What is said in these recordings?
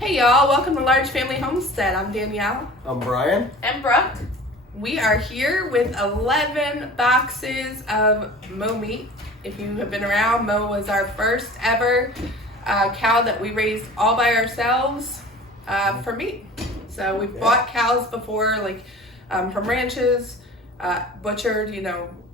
Hey y'all, welcome to Large Family Homestead. I'm Danielle. I'm Brian. And Brooke. We are here with 11 boxes of Mo meat. If you have been around, Mo was our first ever cow that we raised all by ourselves for meat. So we've bought cows before, like from ranches, butchered,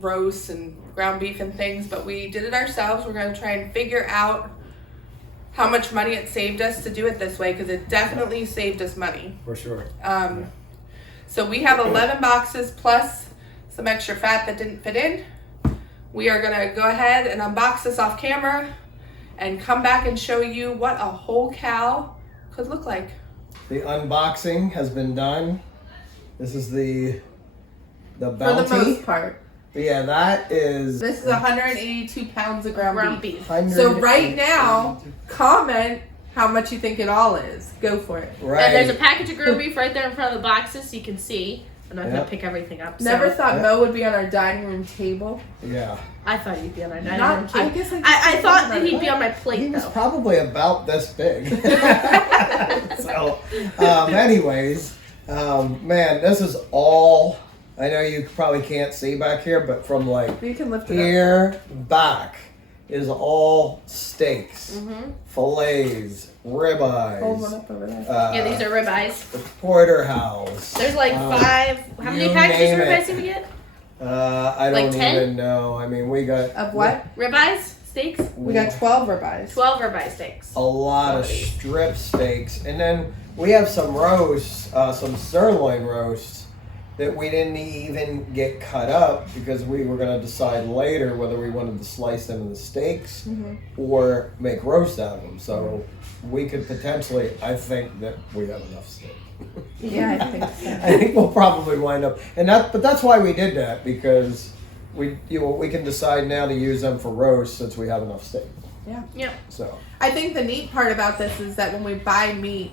roasts and ground beef and things, but we did it ourselves. We're going to try and figure out how much money it saved us to do it this way, because it definitely saved us money. For sure. So we have 11 boxes plus some extra fat that didn't fit in. We are going to go ahead and unbox this off camera and come back and show you what a whole cow could look like. The unboxing has been done. This is the bounty. For the most part. Yeah, that is... This is 182 pounds of ground beef. 100 So right now, comment how much you think it all is. Go for it. Right. And there's a package of ground beef right there in front of the boxes so you can see. I'm not going to pick everything up. Never thought Mo would be on our dining room table. Yeah. I thought he'd be on our dining room table. I guess I thought that he'd be on my plate, He was though. probably about this big. So, anyways, man, this is all... I know you probably can't see back here, but from like You can lift it here back is all steaks, fillets, ribeyes. Hold one up over there. Yeah, these are ribeyes. The porterhouse. There's like 5. How many you packages of name ribeyes it. did we get? I Like don't 10? even know. I mean, we got Of what? Ribeyes? Steaks? We got 12 ribeyes. 12 ribeye steaks. a lot of strip steaks, and then we have some roasts, some sirloin roasts that we didn't even get cut up because we were going to decide later whether we wanted to slice them into steaks or make roast out of them. So we could potentially, I think that we have enough steak. Yeah, I think so. I think we'll probably wind up, but that's why we did that, because we can decide now to use them for roast since we have enough steak. Yeah. Yep. So I think the neat part about this is that when we buy meat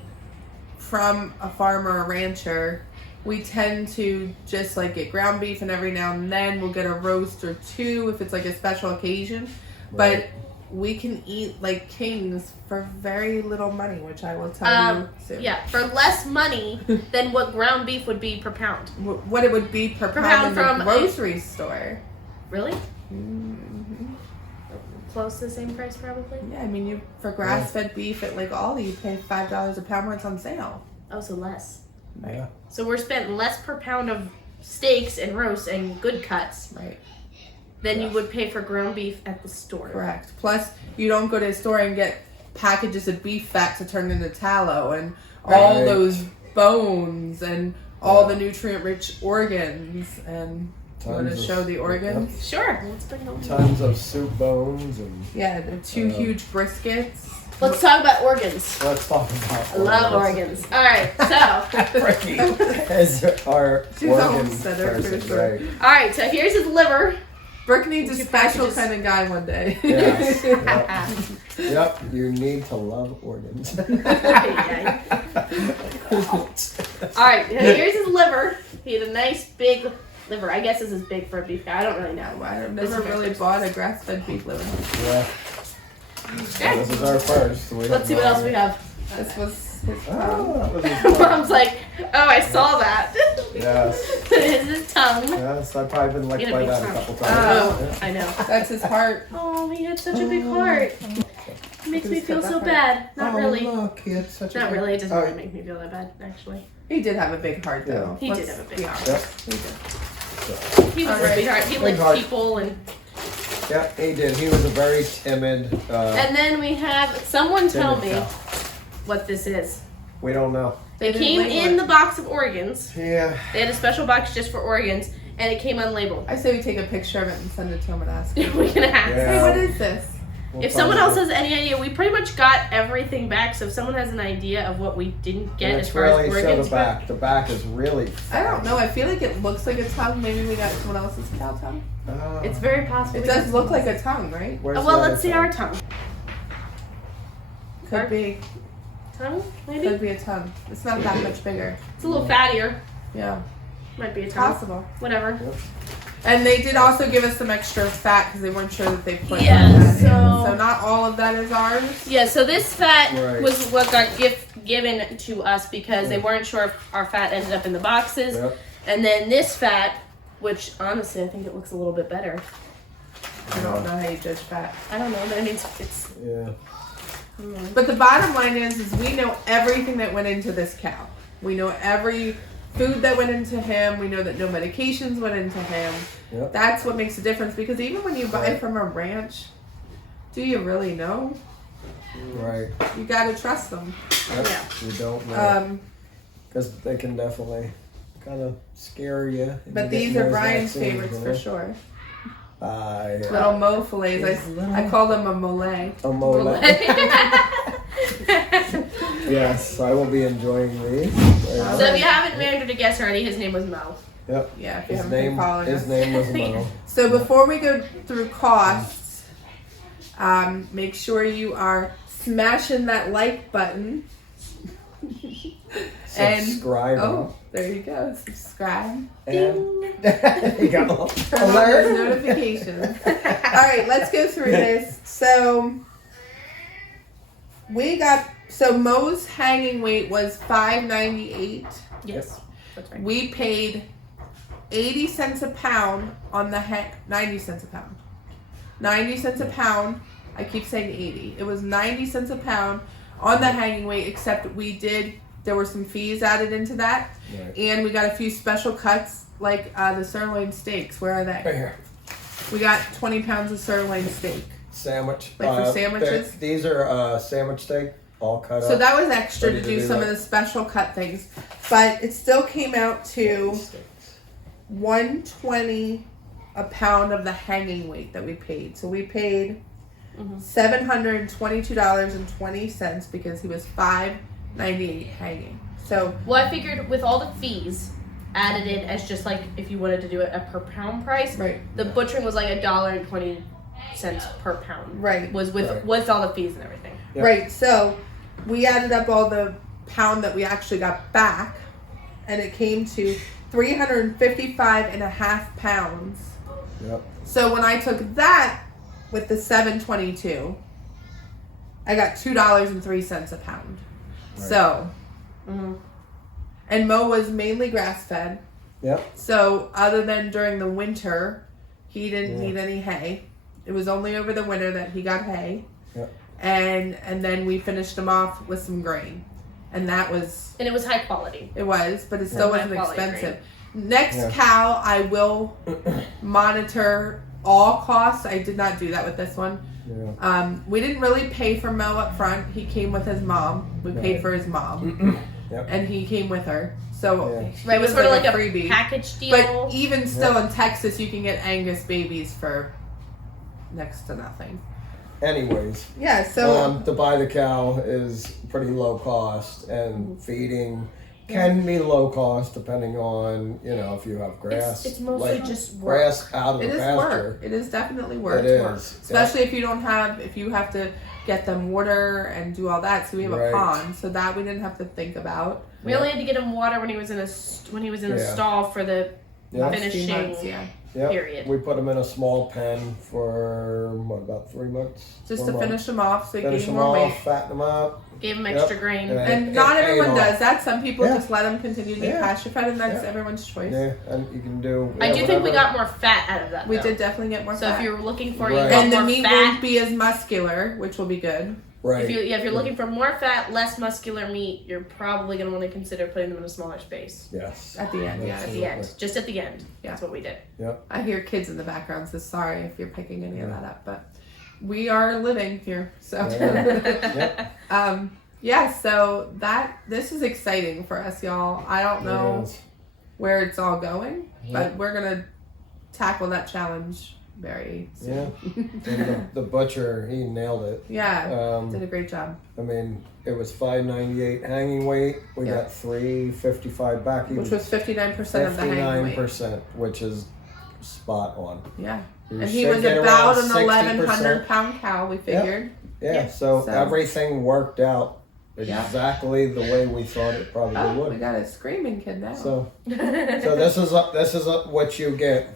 from a farmer or rancher, we tend to just like get ground beef, and every now and then we'll get a roast or two if it's like a special occasion. Right. But we can eat like kings for very little money, which I will tell you soon. Yeah, for less money than what ground beef would be per pound. What it would be per pound in from the grocery store. Really? Close to the same price, probably? Yeah, I mean, for grass-fed beef at like Aldi, you pay $5 a pound when it's on sale. Oh, so less. yeah. So we're spending less per pound of steaks and roasts and good cuts Right. than you would pay for ground beef at the store. Correct. Plus, you don't go to the store and get packages of beef fat to turn into tallow and all Right. those bones and all the nutrient-rich organs. And you want to Tons of- show the organs? Sure. Let's bring it over. Tons of soup bones and... Yeah, the two huge briskets. Let's talk about organs. Let's talk about I love organs. All right, so Ricky is our She's organ almost said her person, for sure. right? all right, so here's his liver. Brooke needs a Two special packages. kind of guy one day. Yes. Yep. You need to love organs. Yeah. All right, here's his liver. He had a nice big liver. I guess this is big for a beef guy. I don't really know. I've never really bought a grass-fed beef liver. Yeah. Okay. This is our first. Let's see what else we have. This was his Oh, that was his Mom's like, oh, I saw that. Yes. It's his tongue. Yes, I've probably been licked Get a by big that a tongue. couple Oh, times. I know. That's his heart. Oh, he had such a big heart. It makes me feel so bad. Not Oh, really. Look, he had such Not a really. It doesn't Oh, really make me feel that bad, actually. He did have a big heart, though. He did Let's have a big be heart. honest. Yep. He did. So, He was All a right. big heart. He Big liked heart. people and... yeah, he did. He was a very timid. And then we have... Someone tell me cow. what this is. We don't know. They didn't came label in it. the box of organs. Yeah. They had a special box just for organs, and it came unlabeled. I say we take a picture of it and send it to him and ask him. We're gonna ask. Yeah. Hey, what is this? We'll If find someone else out. has any idea, we pretty much got everything back. So if someone has an idea of what we didn't get And as it's far really as show organs, the back. The back is really. I don't know. I feel like it looks like a tongue. Maybe we got someone else's cow tongue. it's very possible. It we does got look someone like a tongue, right? Where's well, the other let's see side? our tongue. Could Our- be. Tongue, maybe? Could be a tongue. It's not that much bigger. It's a little fattier. Yeah. Might be a tongue. Possible. Whatever. And they did also give us some extra fat because they weren't sure that they put Yeah, that in. so- So not all of that is ours. Yeah, so this fat Right. was what got given to us because they weren't sure if our fat ended up in the boxes. Yep. And then this fat, which honestly I think it looks a little bit better. I don't know how you judge fat. I don't know, but I mean it's Yeah. But the bottom line is we know everything that went into this cow. We know every food that went into him. We know that no medications went into him. Yep. That's what makes a difference, because even when you buy from a ranch, do you really know? Right. You gotta trust them. Yep. Yeah. You don't know. Because they can definitely kind of scare you. and But you get these are those Brian's vaccines, favorites you for know? sure. Yeah. Little mo fillets. I call them a mole. A mole. Yes, I will be enjoying these. So if you haven't managed to guess already, his name was Mo. Yep. Yeah, if you His haven't been name. following His us. name was Mo. So before we go through costs, make sure you are smashing that like button. Subscribe. Oh, there you go. Subscribe. And there you go. Turn on those notifications. All right, let's go through this. So Mo's hanging weight was $5.98. Yes, that's right. We paid 80 cents a pound on the 90 cents a pound. 90 cents a pound. I keep saying 80. It was 90 cents a pound on the hanging weight, except there were some fees added into that. Right. And we got a few special cuts, like the sirloin steaks. Where are Right they? here. We got 20 pounds of sirloin steak. Sandwich. Like for sandwiches? These are sandwich steak, all cut up. So that was extra Ready to to do do some that. of the special cut things. But it still came out to $120 a pound of the hanging weight that we paid. So we paid $722.20 because he was $5.98 hanging. So Well, I figured with all the fees added in as just like if you wanted to do it a per pound price, right, the butchering was like $1.20 per pound. right, Was with Right. with all the fees and everything. Yep. right. So we added up all the pound that we actually got back, and it came to 355.5 pounds. Yep. So when I took that with the 722, I got $2.03 a pound. Right. So, and Mo was mainly grass fed. Yep. So other than during the winter, he didn't need any hay. It was only over the winter that he got hay. Yep. And then we finished him off with some grain, and that was And it was high quality. it was, but it still Yeah. wasn't High quality expensive. Next Yeah. cow, I will monitor all costs. I did not do that with this one. Yeah. We didn't really pay for Mo up front. He came with his mom. We paid Right. for his mom, Yep. and he came with her. So Yeah. he Right, it was sort of like a freebie. package deal. But even still, in Texas, you can get Angus babies for next to nothing. Anyways, Yeah. So to buy the cow is pretty low cost, and feeding can be low cost depending on if you have grass. It's mostly like just work. grass out of it the is pasture. work. It is definitely work. It is. Especially if you have to get them water and do all that. So we have a Right. pond, so that we didn't have to think about. We only had to get him water when he was in the Yeah. stall for the Yep. finishing Months, yeah. Yep. period. We put them in a small pen for about 3 months. Just 4 to finish them off, so you Finish gain them more weight. off, fatten them up. Gave him Yep. extra grain. And And not it everyone ate does that. Some people Yeah. just let them continue to be Yeah. pasture fed, and that's Yeah. everyone's choice. Yeah, and you can do. I do think we whatever. got more fat out of that. We though. did definitely get more So fat. if you're looking for Right. you And want the more meat fat, won't be as muscular, which will be good. Right. if you're looking for more fat, less muscular meat, you're probably gonna want to consider putting them in a smaller space Yes. At the end, yeah. at the end. Just at the end. Yeah. That's what we did. I hear kids in the background, so sorry if you're picking any of that up, but we are living here, so. Yeah. So this is exciting for us, y'all. I don't know It is. where it's all going, Yeah. but we're gonna tackle that challenge very soon. Yeah. And the butcher, he nailed it. Yeah, did a great job. I mean, it was $5.98 hanging weight. We Yeah. got $3.55 back. Which was 59% of the hanging weight. 59%, which is spot on. Yeah. You And he should was get about around an 60%. 1,100-pound cow, we figured. Yeah, so So- everything worked out Yeah. exactly the way we thought it probably Oh, we would. got a screaming kid now. So this is what you get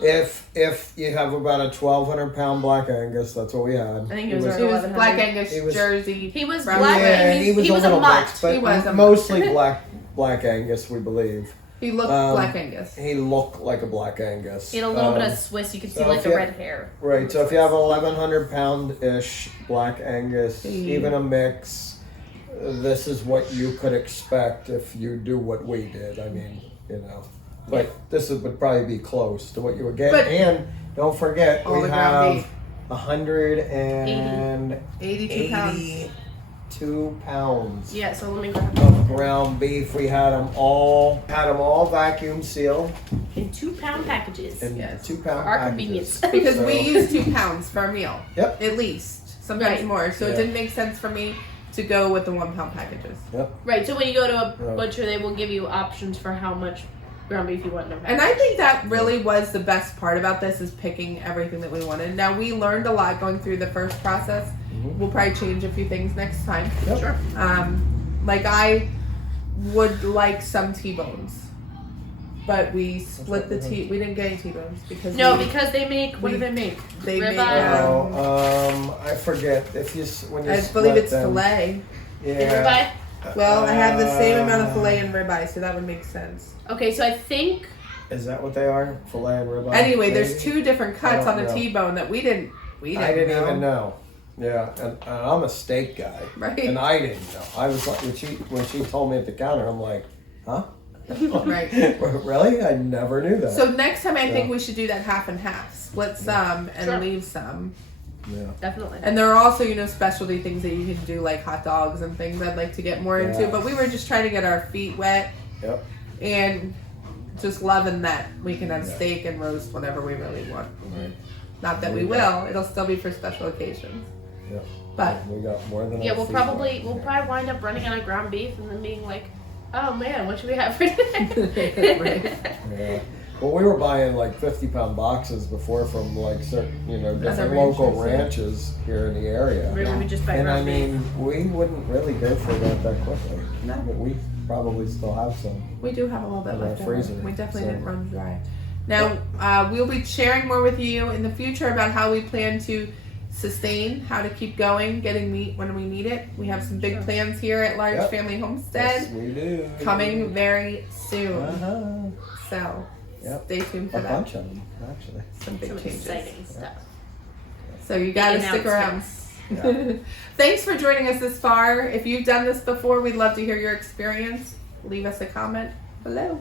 if you have about a 1,200-pound Black Angus, that's what we had. I think it was He around was 1100. Black Angus He was- Jersey. He was Brown- black. Yeah, he, he was a a little mutt. mixed, but He was a mutt. mostly Black Angus, we believe. He looked Um, Black Angus. He looked like a Black Angus. He had a little bit of Swiss. You could see so like if the you- red hair. Right, so if you have 1,100-pound-ish Black Angus, even a mix, this is what you could expect if you do what we did. I mean, you know, but this would probably be close to what you would get. But- And don't forget, All we the ground have beef. 182 82 pounds. pounds Yeah, so let me grab of ground beef. We had them all vacuum sealed in 2-pound packages. in Yes. 2-pound For our packages. convenience. Because So- we use 2 pounds for a meal. Yep. At least. Sometimes Right. more. So Yeah. it didn't make sense for me to go with the 1 pound packages. Right, so when you go to a Yeah. butcher, they will give you options for how much ground beef you want in a And I think that really was the best part about this is picking everything that we wanted. Now we learned a lot going through the first process. Mhm. We'll probably change a few things next time. Yep. Sure. Like I would like some T-bones, but we split the T. We didn't get any T-bones because No, we, because they make, what do they make? they Ribeye. made. I forget if you when you I split believe it's them, fillet. Yeah. Ribeye? Well, I have the same amount of fillet and ribeye, so that would make sense. Okay, so I think, Is that what they are? Fillet and ribeye. Anyway, there's maybe? 2 different cuts don't on a know. T-bone that we didn't. I didn't even know. Yeah, and I'm a steak guy, Right. and I didn't know. I was like, when she told me at the counter, I'm like, huh? Right. Really? I never knew that. So next time I think Yeah. we should do that half and half. Split some and Sure. leave some. yeah. definitely. And there are also, specialty things that you can do like hot dogs and things I'd like to get more into. Yeah. But we were just trying to get our feet wet Yep. and just loving that we can have Yeah. steak and roast whenever we really want. Right. Not that we will. It'll still be for special occasions. Yeah. But We got more than. Yeah, our we'll feet probably wet. wind up running out of ground beef and then being like, oh man, what should we have for today? Right. Yeah. Well, we were buying like 50-pound boxes before from like certain, different local ranches, ranches here in the area. Maybe we just buy And I ground beef. mean, we wouldn't really go for that quickly. No. But we probably still have some. We do have a little bit In our left over. freezer, We definitely so. didn't run dry. Now, we'll be sharing more with you in the future about how we plan to sustain, how to keep going, getting meat when we need it. We have some big Sure. plans here at Large Yep. Family Homestead Yes, we do. coming very soon. Uh-huh. So Yep. stay tuned for A that. bunch of them, actually. Some big Some changes. exciting stuff. So you gotta Big stick around. announcements. Thanks for joining us this far. If you've done this before, we'd love to hear your experience. Leave us a comment below.